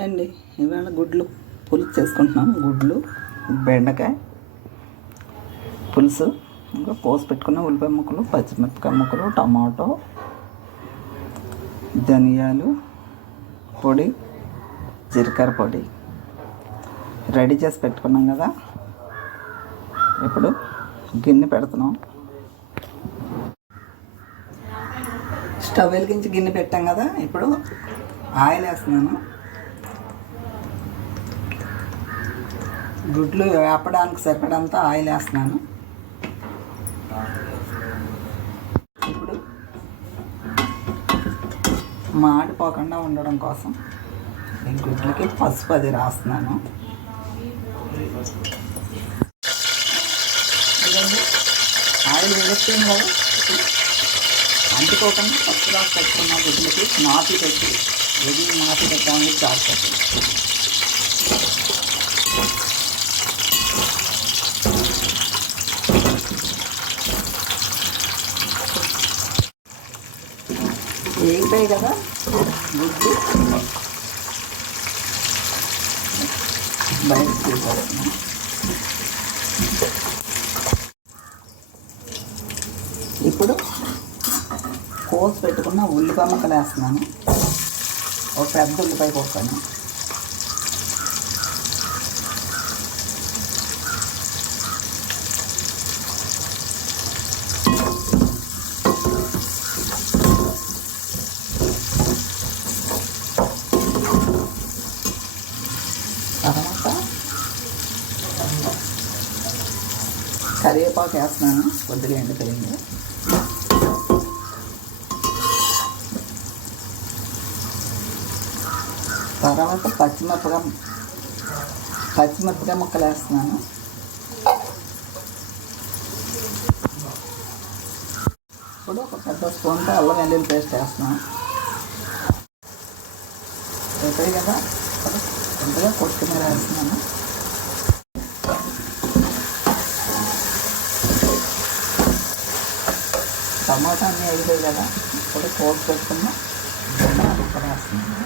అండి ఇవాళ గుడ్లు పులుసు చేసుకుంటున్నాం. గుడ్లు, బెండకాయ పులుసు, ఇంకా కోసి పెట్టుకున్న ఉల్లిపాయ ముక్కలు, పచ్చిమిరపకాయ ముక్కలు, టమాటో, ధనియాలు పొడి, జీలకర్ర పొడి రెడీ చేసి పెట్టుకున్నాం కదా. ఇప్పుడు గిన్నె పెడుతున్నాం. స్టవ్ వెలిగించి గిన్నె పెట్టాం కదా. ఇప్పుడు ఆయిల్ వేస్తున్నాను. గుడ్లు వేపడానికి సరిపడంత ఆయిల్ వేస్తున్నాను. ఇప్పుడు మాడిపోకుండా ఉండడం కోసం ఈ గుడ్లకి పసుపు అది రాస్తున్నాను. ఆయిల్ వేస్తుంది కదా, అంటుకోకుండా పసుపు రాసి పెట్టుకున్న గుడ్లకి నాట్లు పెట్టి నాట్లు పెట్టామని చాలు పెట్టి వేగిపోయాయి కదా గుడ్లు, బయటకు తీసేస్తున్నాం. ఇప్పుడు కోసి పెట్టుకున్న ఉల్లిపాయ ముక్కలు వేస్తున్నాను. ఒక పెద్ద ఉల్లిపాయ కోసాను. తర్వాత కరివేపాకు వేస్తున్నాను. కొద్దిగా ఎండిపోయింది. తర్వాత పచ్చిమిరపకాయ ముక్కలు వేస్తున్నాను. ఇప్పుడు ఒక పెద్ద స్పూన్తో అల్లం వెల్లుల్లి పేస్ట్ వేస్తున్నాను. అయిపోయి కదా, కొద్దిగా కొత్తిమీర వేస్తున్నాను. టమాటా అన్నీ అయిపోయాయి కదా. ఇప్పుడు కోసి పెట్టుకున్న కూడా వేస్తున్నాను.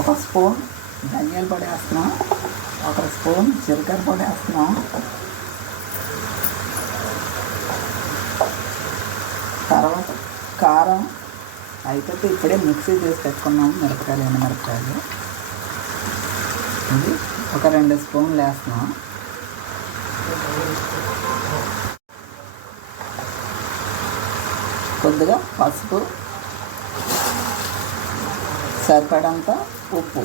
ఒక స్పూన్ ధనియాల పొడి వేస్తున్నాం. ఒక స్పూన్ జీలకర్ర పొడి వేస్తున్నాం. తర్వాత కారం అయిపోతే ఇప్పుడే మిక్సీ చేసి పెట్టుకున్నాము. మిరపకాయలు, ఎండుమిరపకాయలు ఇది ఒక 2 స్పూన్లు వేస్తున్నాం. కొద్దిగా పసుపు, సరిపడంత ఉప్పు,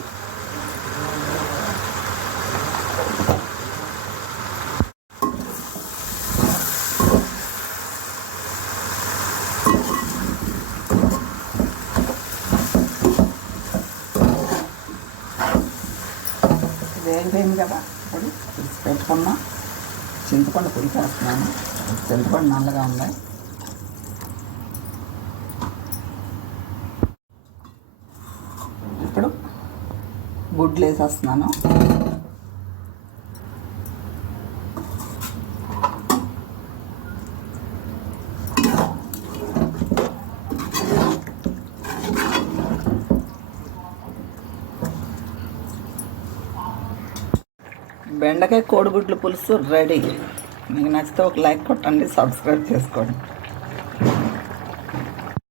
వేగిపోయింది కదా. ఇప్పుడు పెట్టుకున్న చింతపండు పులుసు వేస్తున్నాను. చింతపండు నల్లగా ఉన్నాయి. ఇప్పుడు గుడ్లు వేసేస్తున్నాను. బెండకాయ కోడిగుడ్లు పులుసు రెడీ. మీకు నచ్చితే ఒక లైక్ కొట్టండి, సబ్స్క్రైబ్ చేసుకోండి.